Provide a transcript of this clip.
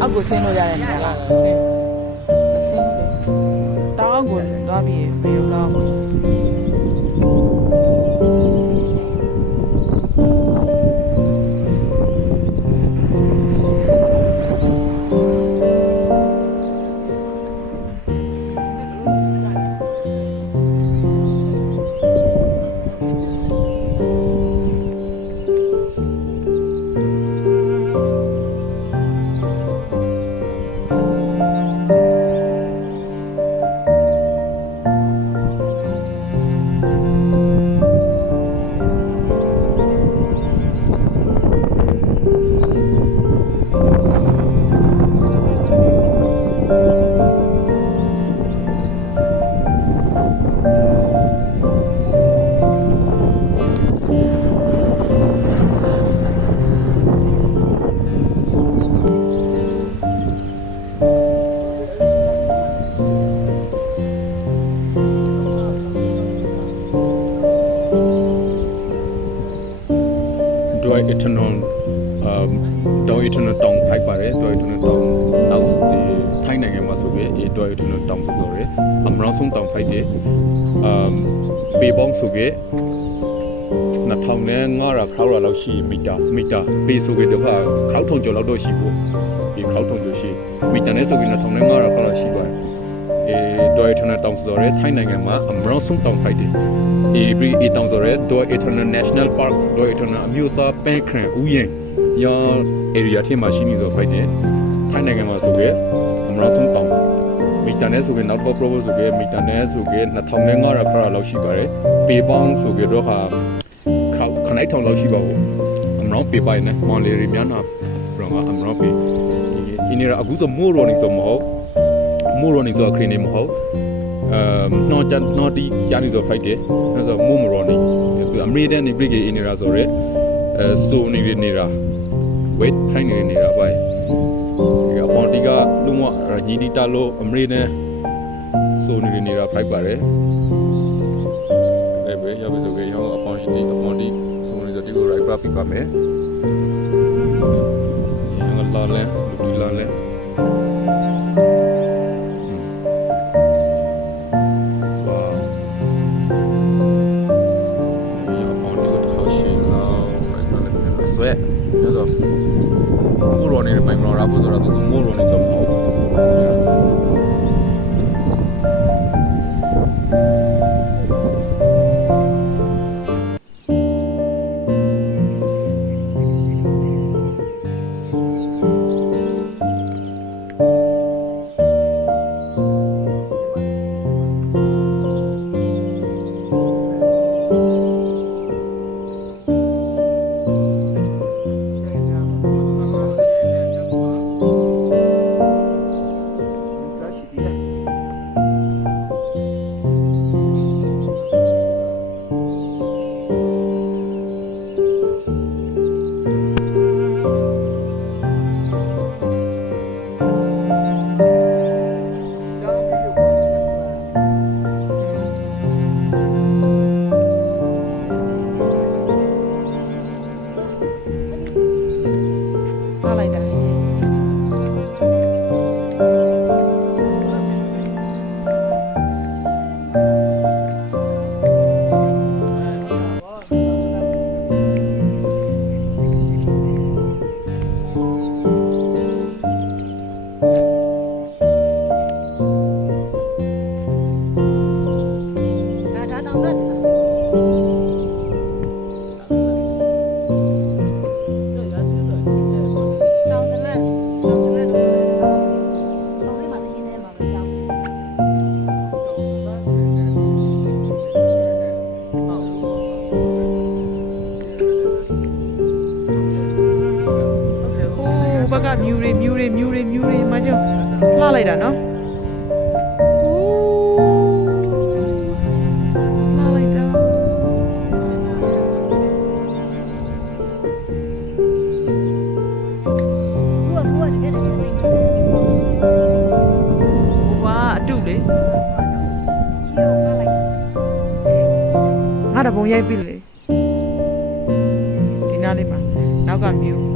အောက်ကိုဆင်းလို့ရတယ်နေရာလားဆင်းလေတောင်အောက်ကိုသွားပြီးဘယ်လိုလောက်ကိုDoi eternal doi eternal tong phai pare doi eternal tong now the thai nangai ma so be e doi eternal tong so re amrang sung tong phai de pe bong so ge na thong ne nga ra khraw ra law shi meter pe so ge de pha khraw thong jo law do shi bo e khraw thong jo shi meter ne so ge na thong ne nga ra khraw la shi ba e doi eternal tong so re thai nangai ma amrang sung tong phai de e tong so re doi eternal national park doi eternal amusa pen kran u yin ya area ထဲမှာရှိနေဆိုဖိုက်တယ်ထိုင်းနိုင်ငံမှာဆိုကြအမရဆုံးတောင်မီတာနဲ့ဆိုကြနောက်တော့ propose ဆိုကြမီတာနဲ့ဆိုကြ2500ခရလောက်ရှိပါတယ်ပေပေါင်းဆိုကြတော့ဟာခနိုင်ထောင်လောက်ရှိပါဘူးအမရပေပိုင်နဲ့မော်လီရီမြန်နာပြောမှာအမရပေဒီအင်းရအခုဆိုမိုးရောနေဆိုမဟုတ်မိုးရောနေဆိုခရင်းနေမဟုတ်နော်တီယာနေဆိုဖိုက်တယ်ဆိုတော့မိုးမရောနေအမေရိကန်နေပြည်ကအင်းရဆိုရဲဆိုနေတာ wait ခိုင်းနေတာပဲဒီအပေါ်တီကလုံးဝညီတီတာလို့အမရီနဲ့ဆိုနေတာဖိုက်ပါတယ်အဲ့ပဲရောက်ပြီဆိုကြရောအပေါ်တီဆိုနေကြဒီကို right back ပြပါမယ်ဒီငါလာလဲလူလာလဲမိုးရောနေပိုင်မလာဘူးဆိုတော့မိုးရောနေစမဟုတ်ဘက်ကမြူတွေမကျလှလိုက်တာနော်လှလိုက်တာဝါအတုလေငါတပုံရိုက်ပြီလေဒီနားလေးမှာနောက်ကမြူ